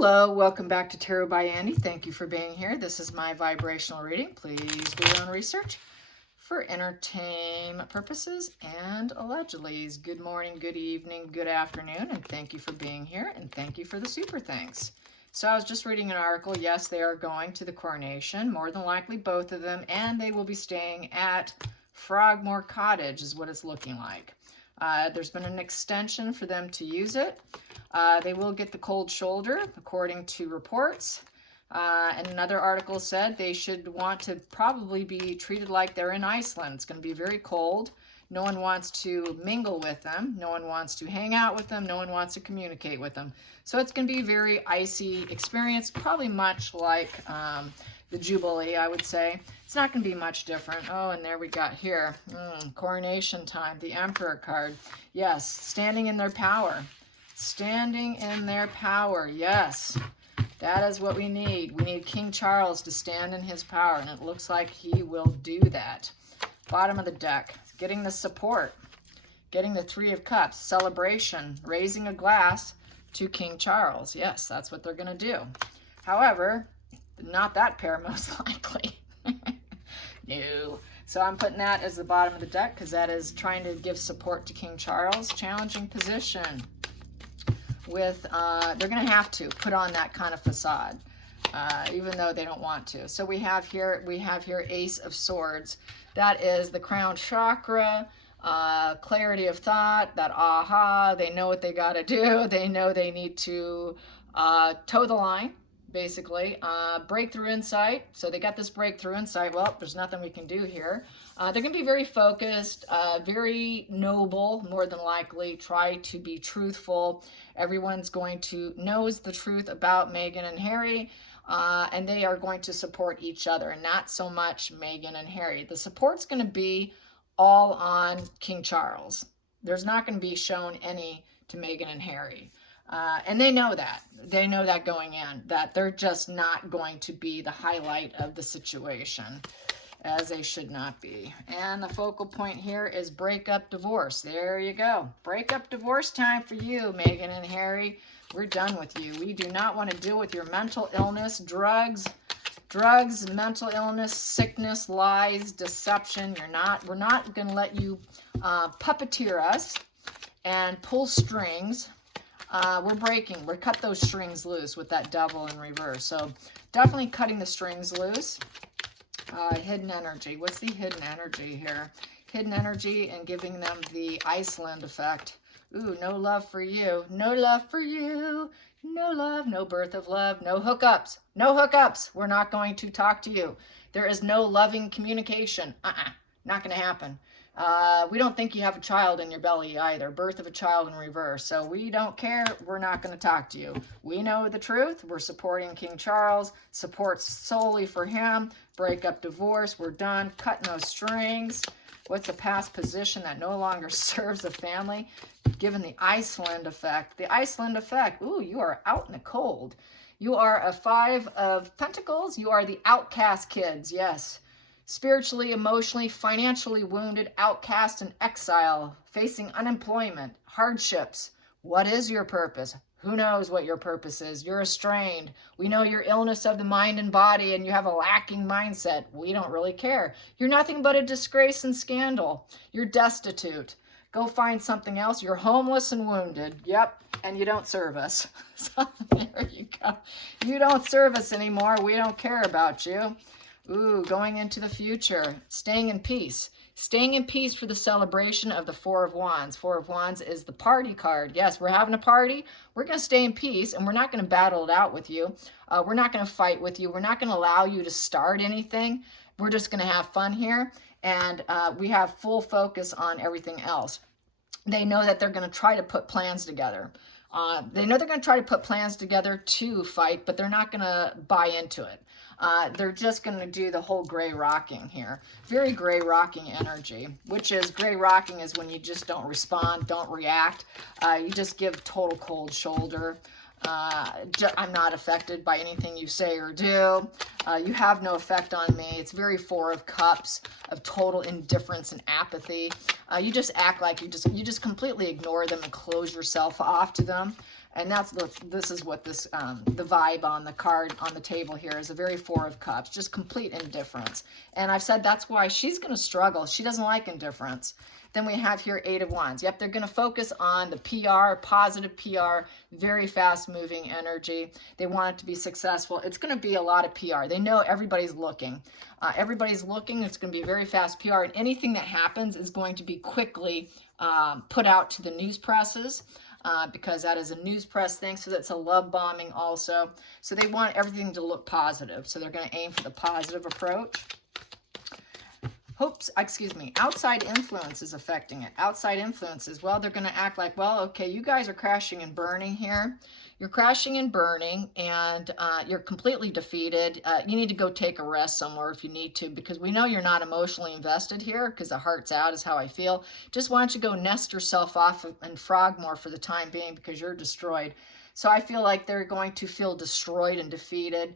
Hello, welcome back to Tarot by Andy. Thank you for being here. This is my vibrational reading. Please do your own research for entertainment purposes and allegedly. Good morning, good evening, good afternoon, and thank you for being here, and thank you for the super thanks. So I was just reading an article. Yes, they are going to the coronation, more than likely both of them, and they will be staying at Frogmore Cottage is what it's looking like. There's been an extension for them to use it. They will get the cold shoulder, according to reports. And another article said they should want to probably be treated like they're in Iceland. It's going to be very cold. No one wants to mingle with them. No one wants to hang out with them. No one wants to communicate with them. So it's going to be a very icy experience, probably much like the Jubilee, I would say. It's not going to be much different. Oh, and there we got here, coronation time, the Emperor card. Yes, standing in their power. Standing in their power, yes. That is what we need. We need King Charles to stand in his power, and it looks like he will do that. Bottom of the deck, getting the support, getting the Three of Cups, celebration, raising a glass to King Charles. Yes, that's what they're going to do. However, not that pair most likely. No. So I'm putting that as the bottom of the deck because that is trying to give support to King Charles. Challenging position. With they're going to have to put on that kind of facade, even though they don't want to. So we have here Ace of Swords. That is the crown chakra, clarity of thought, that aha. They know what they got to do. They know they need to toe the line, basically. Breakthrough insight. So they got this breakthrough insight. Well, there's nothing we can do here. They're going to be very focused, very noble, more than likely. Try to be truthful. Everyone's going to knows the truth about Meghan and Harry, and they are going to support each other, and not so much Meghan and Harry. The support's going to be all on King Charles. There's not going to be shown any to Meghan and Harry. And they know that. They know that going in, that they're just not going to be the highlight of the situation, as they should not be. And the focal point here is breakup, divorce. There you go. Breakup, divorce time for you, Meghan and Harry. We're done with you. We do not want to deal with your mental illness, drugs, mental illness, sickness, lies, deception. We're not going to let you puppeteer us and pull strings. We're cut those strings loose with that devil in reverse. So definitely cutting the strings loose. Hidden energy. What's the hidden energy here? Hidden energy and giving them the Iceland effect. Ooh, no love for you. No love for you. No love, no birth of love, no hookups. No hookups. We're not going to talk to you. There is no loving communication. Not going to happen. We don't think you have a child in your belly either. Birth of a child in reverse. So we don't care. We're not going to talk to you. We know the truth. We're supporting King Charles. Support solely for him. Breakup, divorce. We're done. Cutting those strings. What's a past position that no longer serves the family? Given the Iceland effect. The Iceland effect. Ooh, you are out in the cold. You are a Five of Pentacles. You are the outcast kids. Yes. Spiritually, emotionally, financially wounded, outcast, and exile, facing unemployment, hardships. What is your purpose? Who knows what your purpose is? You're strained. We know your illness of the mind and body, and you have a lacking mindset. We don't really care. You're nothing but a disgrace and scandal. You're destitute. Go find something else. You're homeless and wounded. Yep, and you don't serve us. So there you go. You don't serve us anymore. We don't care about you. Ooh, going into the future, staying in peace. Staying in peace for the celebration of the Four of Wands. Four of Wands is the party card. Yes, we're having a party. We're going to stay in peace, and we're not going to battle it out with you. We're not going to fight with you. We're not going to allow you to start anything. We're just going to have fun here, and we have full focus on everything else. They know that they're going to try to put plans together. They know they're going to try to put plans together to fight, but they're not going to buy into it. They're just going to do the whole gray rocking here. Very gray rocking energy, which is gray rocking is when you just don't respond, don't react. You just give total cold shoulder. I'm not affected by anything you say or do. You have no effect on me. It's very Four of Cups of total indifference and apathy. You just act like you just completely ignore them and close yourself off to them. And this is what this, the vibe on the card on the table here is, a very Four of Cups, just complete indifference. And I've said that's why she's going to struggle. She doesn't like indifference. Then we have here Eight of Wands. Yep, they're going to focus on the PR, positive PR, very fast-moving energy. They want it to be successful. It's going to be a lot of PR. They know everybody's looking. Everybody's looking. It's going to be very fast PR, and anything that happens is going to be quickly put out to the news presses. Because that is a news press thing, so that's a love bombing also. So they want everything to look positive, so they're going to aim for the positive approach. Outside influence is affecting it. Outside influences, well, they're going to act like, well, okay, you guys are crashing and burning here. You're crashing and burning, and you're completely defeated. You need to go take a rest somewhere if you need to, because we know you're not emotionally invested here, because the heart's out is how I feel. Just why don't you go nest yourself off and frog more for the time being, because you're destroyed. So I feel like they're going to feel destroyed and defeated.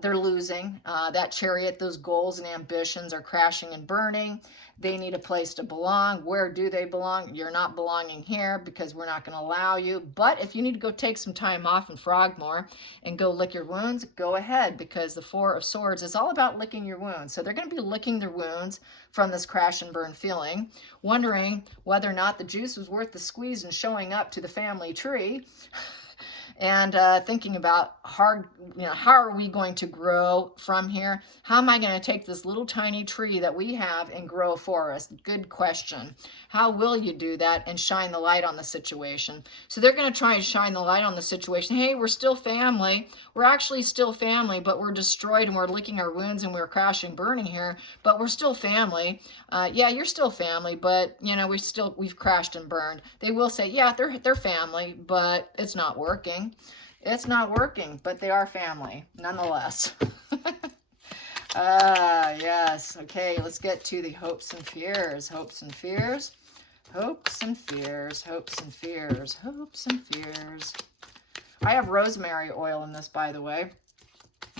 They're losing. That Chariot, those goals and ambitions are crashing and burning. They need a place to belong. Where do they belong? You're not belonging here, because we're not going to allow you. But if you need to go take some time off and frog more and go lick your wounds, go ahead, because the Four of Swords is all about licking your wounds. So they're going to be licking their wounds from this crash and burn feeling, wondering whether or not the juice was worth the squeeze and showing up to the family tree. And thinking about how are we going to grow from here? How am I going to take this little tiny tree that we have and grow a forest? Good question. How will you do that and shine the light on the situation? So they're going to try and shine the light on the situation. Hey, we're still family. We're actually still family, but we're destroyed and we're licking our wounds and we're crashing, burning here, but we're still family. Yeah, you're still family, but we've crashed and burned. They will say, yeah, they're family, but it's not working. It's not working, but they are family nonetheless. Yes. Okay, let's get to the hopes and fears. Hopes and fears. Hopes and fears. Hopes and fears. Hopes and fears. I have rosemary oil in this, by the way.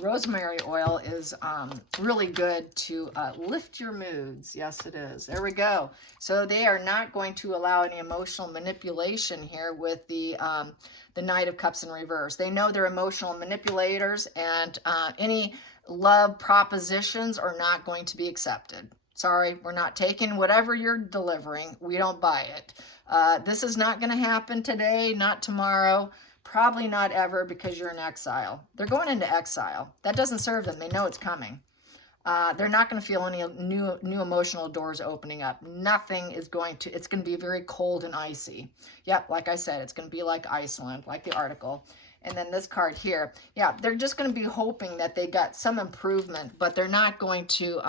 Rosemary oil is really good to lift your moods. Yes, it is. There we go. So they are not going to allow any emotional manipulation here with the Knight of Cups in reverse. They know they're emotional manipulators, and any love propositions are not going to be accepted. Sorry, we're not taking whatever you're delivering. We don't buy it. This is not going to happen today, not tomorrow. Probably not ever, because you're in exile. They're going into exile. That doesn't serve them. They know it's coming. They're not going to feel any new emotional doors opening up. Nothing is going to, it's going to be very cold and icy. Yep, like I said, it's going to be like Iceland, like the article. And then this card here, yeah, they're just going to be hoping that they got some improvement, but they're not going to,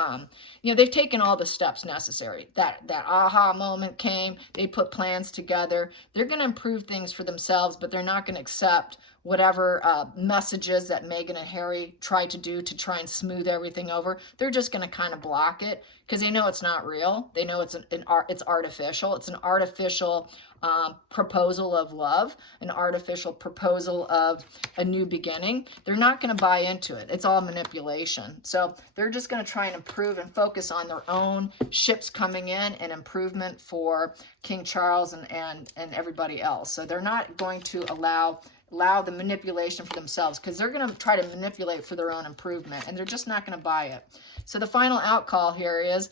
they've taken all the steps necessary. That aha moment came, they put plans together. They're going to improve things for themselves, but they're not going to accept whatever messages that Meghan and Harry tried to do to try and smooth everything over. They're just going to kind of block it, because they know it's not real. They know it's it's artificial. It's an artificial proposal of love, an artificial proposal of a new beginning. They're not going to buy into it. It's all manipulation. So they're just going to try and improve and focus on their own ships coming in and improvement for King Charles and everybody else. So they're not going to allow the manipulation for themselves, because they're going to try to manipulate for their own improvement, and they're just not going to buy it. So the final outcall here is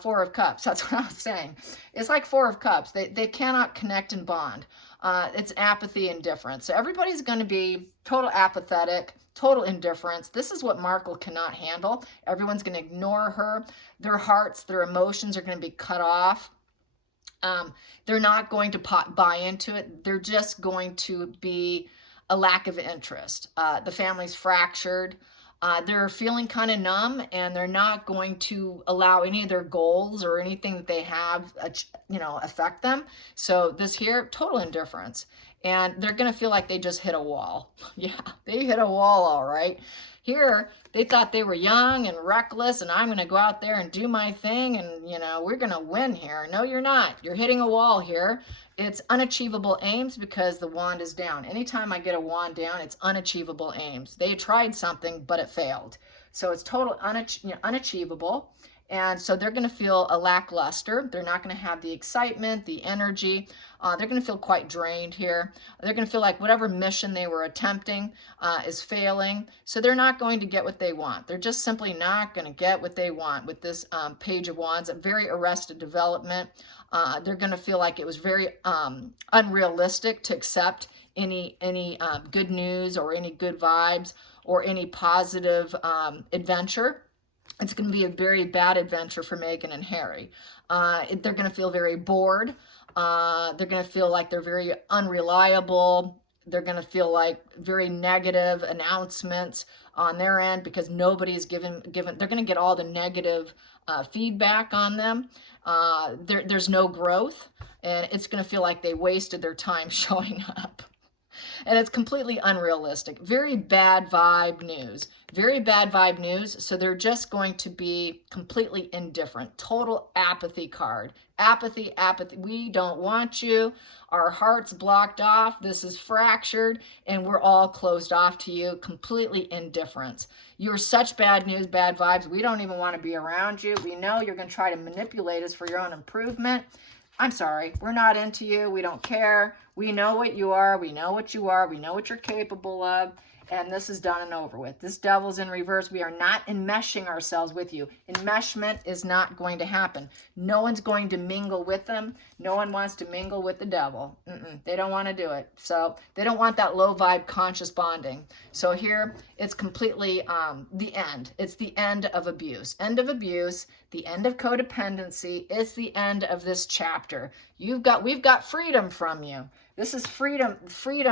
Four of Cups. That's what I was saying. It's like Four of Cups. They cannot connect and bond. It's apathy and indifference. So everybody's going to be total apathetic, total indifference. This is what Markle cannot handle. Everyone's going to ignore her. Their hearts, their emotions are going to be cut off. They're not going to buy into it. They're just going to be a lack of interest. The family's fractured. They're feeling kind of numb, and they're not going to allow any of their goals or anything that they have, affect them. So this here, total indifference. And they're going to feel like they just hit a wall. Yeah, they hit a wall, all right. Here, they thought they were young and reckless, and I'm going to go out there and do my thing, and, we're going to win here. No, you're not. You're hitting a wall here. It's unachievable aims, because the wand is down. Anytime I get a wand down, it's unachievable aims. They tried something, but it failed. So it's total unachievable, And so they're going to feel a lackluster. They're not going to have the excitement, the energy. They're going to feel quite drained here. They're going to feel like whatever mission they were attempting is failing. So they're not going to get what they want. They're just simply not going to get what they want with this Page of Wands. A very arrested development. They're going to feel like it was very unrealistic to accept any good news or any good vibes or any positive adventure. It's going to be a very bad adventure for Meghan and Harry. They're going to feel very bored. They're going to feel like they're very unreliable. They're going to feel like very negative announcements on their end because nobody's given. They're going to get all the negative feedback on them. There's no growth, and it's going to feel like they wasted their time showing up. And it's completely unrealistic. Very bad vibe news. Very bad vibe news. So they're just going to be completely indifferent. Total apathy card. Apathy, apathy. We don't want you. Our heart's blocked off. This is fractured. And we're all closed off to you. Completely indifference. You're such bad news, bad vibes. We don't even want to be around you. We know you're going to try to manipulate us for your own improvement. I'm sorry, we're not into you. We don't care. We know what you are. We know what you are. We know what you're capable of. And this is done and over with. This devil's in reverse. We are not enmeshing ourselves with you. Enmeshment is not going to happen. No one's going to mingle with them. No one wants to mingle with the devil. They don't want to do it. So they don't want that low vibe conscious bonding. So here it's completely the end. It's the end of abuse. End of abuse. The end of codependency. It's the end of this chapter. We've got freedom from you. This is freedom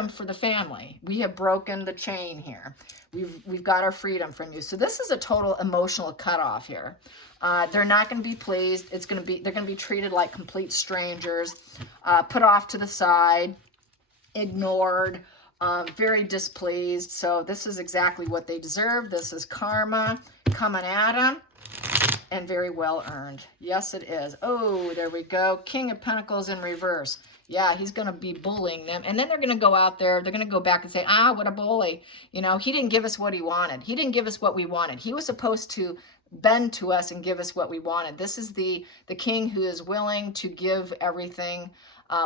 for the family. We have broken the chain here. We've got our freedom from you. So this is a total emotional cutoff here. They're not going to be pleased. They're going to be treated like complete strangers, put off to the side, ignored, very displeased. So this is exactly what they deserve. This is karma coming at them. And very well earned. Yes, it is. Oh, there we go. King of Pentacles in reverse. Yeah, he's going to be bullying them. And then they're going to go out there. They're going to go back and say, what a bully. You know, he didn't give us what he wanted. He didn't give us what we wanted. He was supposed to bend to us and give us what we wanted. This is the king who is willing to give everything,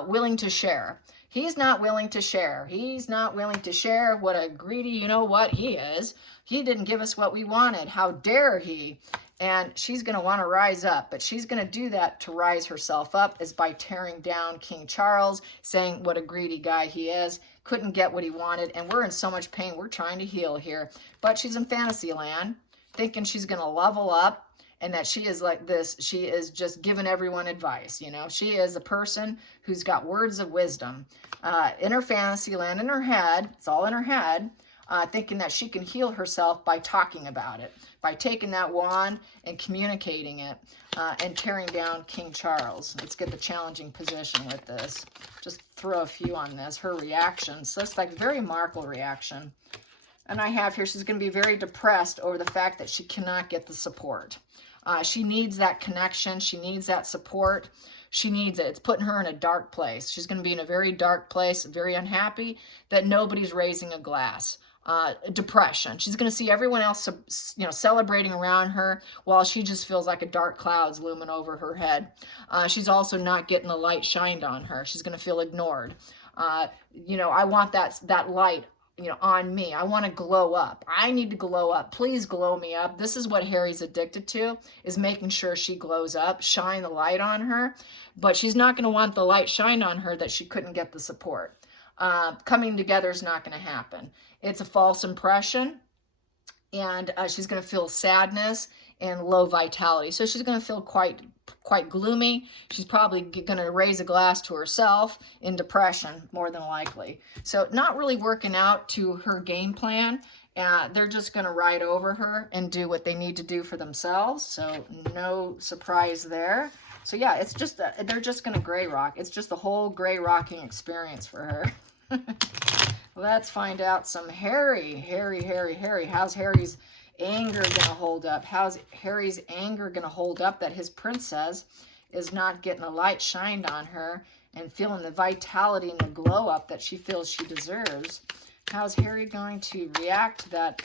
willing to share. He's not willing to share. He's not willing to share. What a greedy, you know what he is. He didn't give us what we wanted. How dare he? And she's going to want to rise up, but she's going to do that to rise herself up is by tearing down King Charles, saying what a greedy guy he is, couldn't get what he wanted, and we're in so much pain. We're trying to heal here, but she's in fantasy land, thinking she's going to level up and that she is like this. She is just giving everyone advice. You know, she is a person who's got words of wisdom in her fantasy land, in her head. It's all in her head. Thinking that she can heal herself by talking about it, by taking that wand and communicating it, and tearing down King Charles. Let's get the challenging position with this. Just throw a few on this. Her reaction. So it's like very Markle reaction. And I have here, she's going to be very depressed over the fact that she cannot get the support. She needs that connection. She needs that support. She needs it. It's putting her in a dark place. She's going to be in a very dark place, very unhappy that nobody's raising a glass. Depression. She's going to see everyone else, celebrating around her while she just feels like a dark cloud's looming over her head. She's also not getting the light shined on her. She's going to feel ignored. I want that light, on me. I want to glow up. I need to glow up. Please glow me up. This is what Harry's addicted to, is making sure she glows up, shine the light on her. But she's not going to want the light shined on her that she couldn't get the support. Coming together is not going to happen. It's a false impression, and she's going to feel sadness and low vitality. So she's going to feel quite gloomy. She's probably going to raise a glass to herself in depression, more than likely. So not really working out to her game plan. They're just going to ride over her and do what they need to do for themselves. So no surprise there. So yeah, it's just they're just going to gray rock. It's just the whole gray rocking experience for her. Let's find out some Harry. How's Harry's anger going to hold up? How's Harry's anger going to hold up that his princess is not getting the light shined on her and feeling the vitality and the glow up that she feels she deserves? How's Harry going to react to that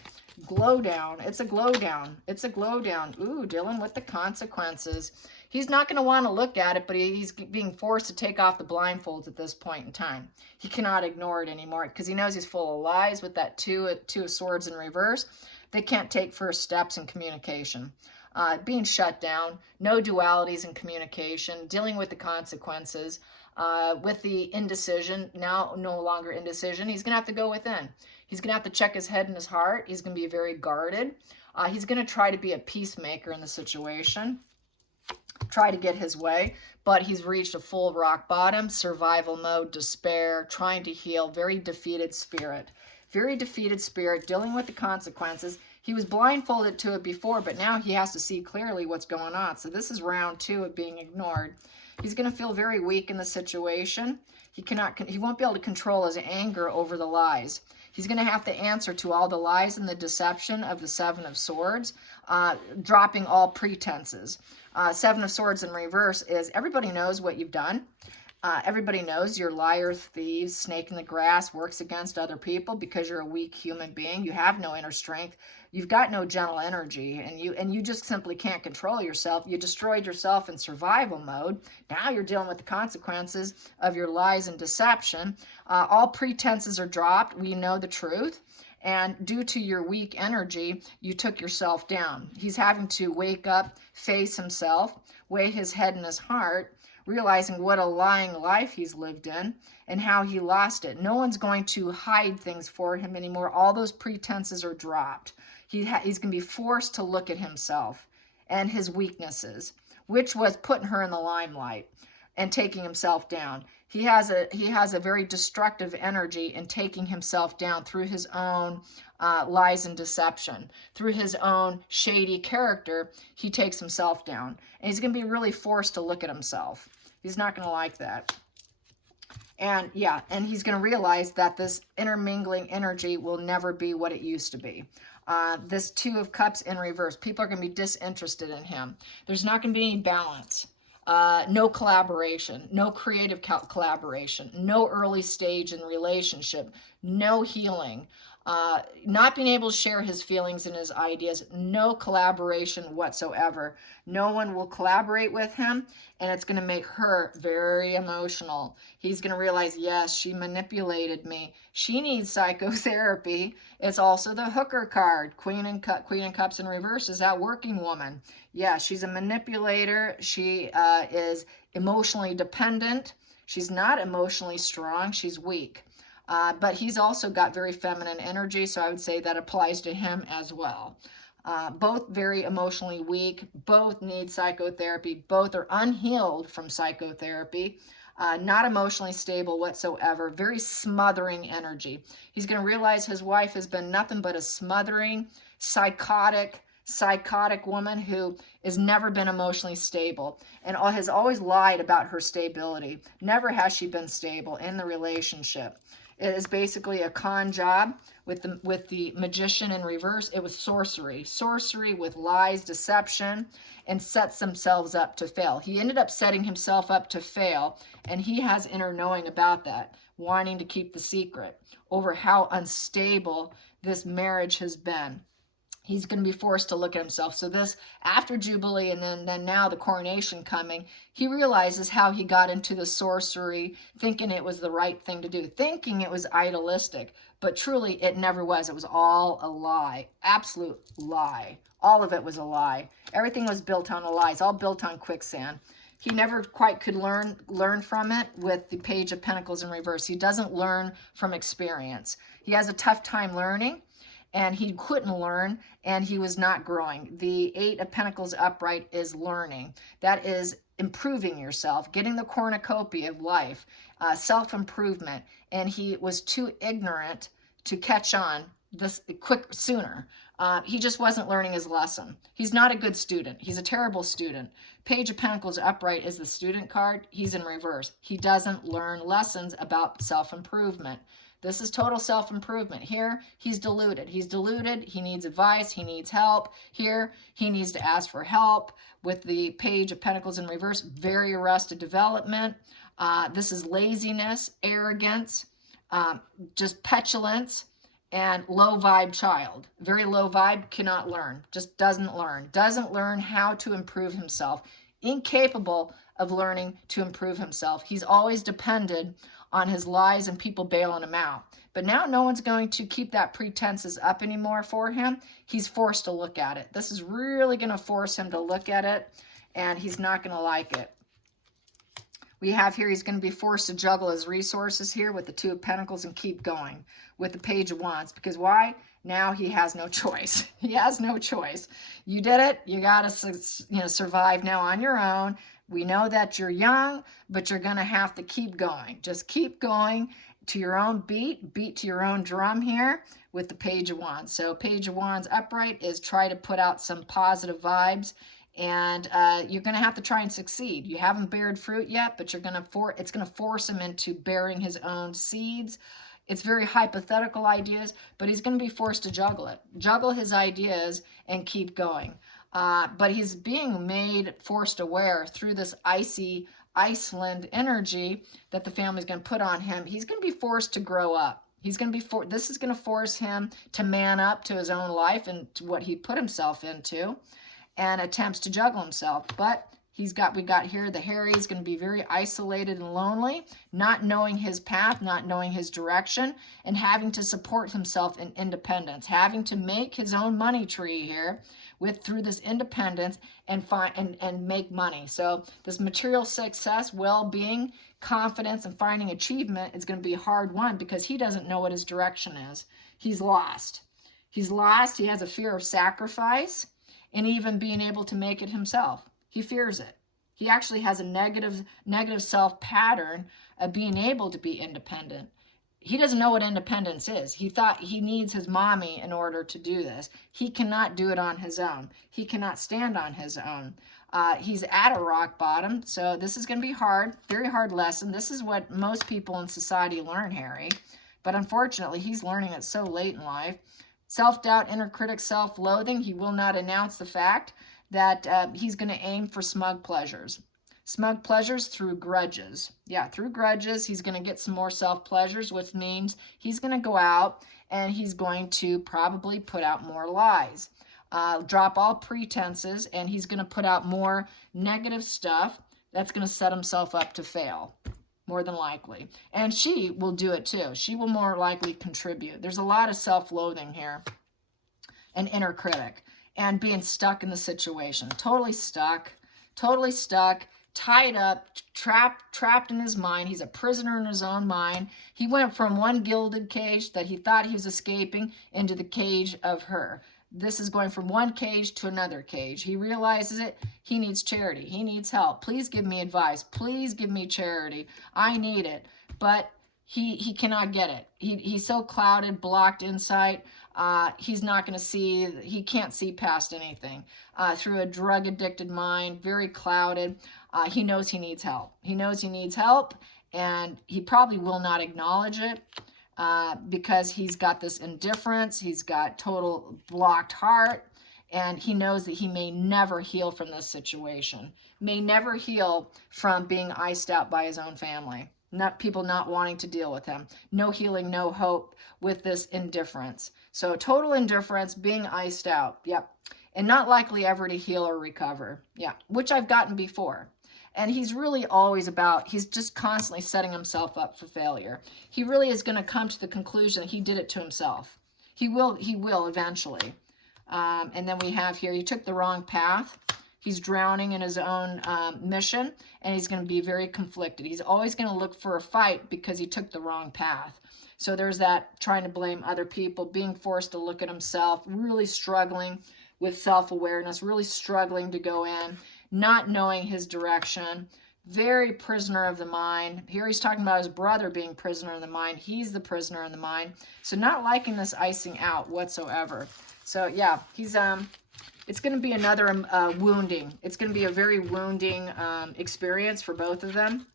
Glow down. It's a glow down. It's a glow down. Ooh, dealing with the consequences. He's not going to want to look at it, but he's being forced to take off the blindfolds at this point in time. He cannot ignore it anymore because he knows he's full of lies with that two of swords in reverse. They can't take first steps in communication. Being shut down, no dualities in communication, dealing with the consequences, with the indecision, now no longer indecision. He's going to have to go within. He's going to have to check his head and his heart. He's going to be very guarded. He's going to try to be a peacemaker in the situation, try to get his way, but he's reached a full rock bottom, survival mode, despair, trying to heal, very defeated spirit, dealing with the consequences. He was blindfolded to it before, but now he has to see clearly what's going on. So this is round 2 of being ignored. He's going to feel very weak in the situation. He won't be able to control his anger over the lies. He's going to have to answer to all the lies and the deception of the Seven of Swords, dropping all pretenses. Seven of Swords in reverse is everybody knows what you've done. Everybody knows you're liar, thieves, snake in the grass, works against other people because you're a weak human being. You have no inner strength. You've got no gentle energy, and you just simply can't control yourself. You destroyed yourself in survival mode. Now you're dealing with the consequences of your lies and deception. All pretenses are dropped. We know the truth. And due to your weak energy, you took yourself down. He's having to wake up, face himself, weigh his head and his heart, realizing what a lying life he's lived in and how he lost it. No one's going to hide things for him anymore. All those pretenses are dropped. He's going to be forced to look at himself and his weaknesses, which was putting her in the limelight and taking himself down. He has a very destructive energy in taking himself down through his own lies and deception. Through his own shady character, he takes himself down. And he's going to be really forced to look at himself. He's not going to like that. And yeah, and he's going to realize that this intermingling energy will never be what it used to be. This Two of Cups in reverse, people are going to be disinterested in him. There's not going to be any balance. No collaboration, no creative collaboration, no early stage in relationship, no healing, not being able to share his feelings and his ideas, no collaboration whatsoever. No one will collaborate with him, and it's going to make her very emotional. He's going to realize, yes, she manipulated me. She needs psychotherapy. It's also the hooker card. Queen and Cups in reverse is that working woman. Yeah, she's a manipulator. She is emotionally dependent. She's not emotionally strong. She's weak. But he's also got very feminine energy, so I would say that applies to him as well. Both very emotionally weak, both need psychotherapy, both are unhealed from psychotherapy, not emotionally stable whatsoever, very smothering energy. He's going to realize his wife has been nothing but a smothering, psychotic woman who has never been emotionally stable and has always lied about her stability. Never has she been stable in the relationship. It is basically a con job with the Magician in reverse. It was sorcery with lies, deception, and sets themselves up to fail. He ended up setting himself up to fail, and he has inner knowing about that, wanting to keep the secret over how unstable this marriage has been. He's going to be forced to look at himself. So this, after Jubilee and then now the coronation coming, he realizes how he got into the sorcery, thinking it was the right thing to do, thinking it was idealistic. But truly, it never was. It was all a lie. Absolute lie. All of it was a lie. Everything was built on a lie. It's all built on quicksand. He never quite could learn from it with the Page of Pentacles in reverse. He doesn't learn from experience. He has a tough time learning, and he couldn't learn, and he was not growing. The Eight of Pentacles upright is learning. That is improving yourself, getting the cornucopia of life, self-improvement, and he was too ignorant to catch on sooner. He just wasn't learning his lesson. He's not a good student. He's a terrible student. Page of Pentacles upright is the student card. He's in reverse. He doesn't learn lessons about self-improvement. This is total self-improvement. Here, he's deluded. He's deluded. He needs advice. He needs help. Here, he needs to ask for help. With the Page of Pentacles in reverse, very arrested development. This is laziness, arrogance, just petulance, and low vibe child. Very low vibe, cannot learn, just doesn't learn how to improve himself, incapable of learning to improve himself. He's always depended on his lies and people bailing him out. But now no one's going to keep that pretenses up anymore for him. He's forced to look at it. This is really going to force him to look at it, and he's not going to like it. We have here, he's going to be forced to juggle his resources here with the Two of Pentacles and keep going with the Page of Wands. Because why? Now he has no choice. He has no choice. You did it. You got to survive now on your own. We know that you're young, but you're going to have to keep going. Just keep going to your own beat to your own drum here with the Page of Wands. So Page of Wands upright is try to put out some positive vibes. And you're going to have to try and succeed. You haven't bared fruit yet, but it's going to force him into bearing his own seeds. It's very hypothetical ideas, but he's going to be forced to juggle his ideas and keep going. But he's being forced aware through this icy Iceland energy that the family's going to put on him. He's going to be forced to grow up. This is going to force him to man up to his own life and to what he put himself into, and attempts to juggle himself. But we got here the Harry's going to be very isolated and lonely, not knowing his path, not knowing his direction, and having to support himself in independence, having to make his own money tree here through this independence and make money. So this material success, well-being, confidence, and finding achievement is going to be a hard one because he doesn't know what his direction is. He's lost. He has a fear of sacrifice and even being able to make it himself. He fears it. He actually has a negative self pattern of being able to be independent. He doesn't know what independence is. He thought he needs his mommy in order to do this. He cannot do it on his own. He cannot stand on his own. He's at a rock bottom, so this is going to be hard, very hard lesson. This is what most people in society learn, Harry. But unfortunately, he's learning it so late in life. Self-doubt, inner critic, self-loathing. He will not announce the fact that he's going to aim for smug pleasures. Smug pleasures through grudges. Yeah, through grudges, he's going to get some more self-pleasures, which means he's going to go out and he's going to probably put out more lies. Drop all pretenses, and he's going to put out more negative stuff that's going to set himself up to fail. More than likely. And she will do it too. She will more likely contribute. There's a lot of self-loathing here. An inner critic. And being stuck in the situation. Totally stuck. Tied up. Trapped in his mind. He's a prisoner in his own mind. He went from one gilded cage that he thought he was escaping into the cage of her. This is going from one cage to another cage. He realizes it. He needs charity. He needs help. Please give me advice. Please give me charity. I need it. But he cannot get it. He's so clouded, blocked insight. He's not going to see. He can't see past anything. Through a drug-addicted mind, very clouded. He knows he needs help. He knows he needs help, and he probably will not acknowledge it. Because he's got this indifference, he's got total blocked heart, and he knows that he may never heal from this situation, may never heal from being iced out by his own family, people not wanting to deal with him, no healing, no hope with this indifference. So total indifference, being iced out, yep, and not likely ever to heal or recover, yeah, which I've gotten before. And he's really always he's just constantly setting himself up for failure. He really is going to come to the conclusion that he did it to himself. He will eventually. And then we have here, he took the wrong path. He's drowning in his own mission, and he's going to be very conflicted. He's always going to look for a fight because he took the wrong path. So there's that trying to blame other people, being forced to look at himself, really struggling with self-awareness, really struggling to go in, not knowing his direction, very prisoner of the mind. Here he's talking about his brother being prisoner in the mind. He's the prisoner in the mind. So not liking this icing out whatsoever. So yeah, it's going to be another wounding. It's going to be a very wounding experience for both of them.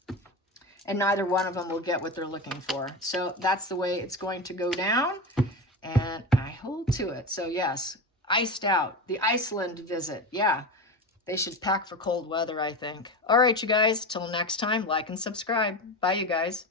And neither one of them will get what they're looking for. So that's the way it's going to go down. And I hold to it. So yes, iced out. The Iceland visit. Yeah. They should pack for cold weather, I think. All right, you guys. Till next time, like and subscribe. Bye, you guys.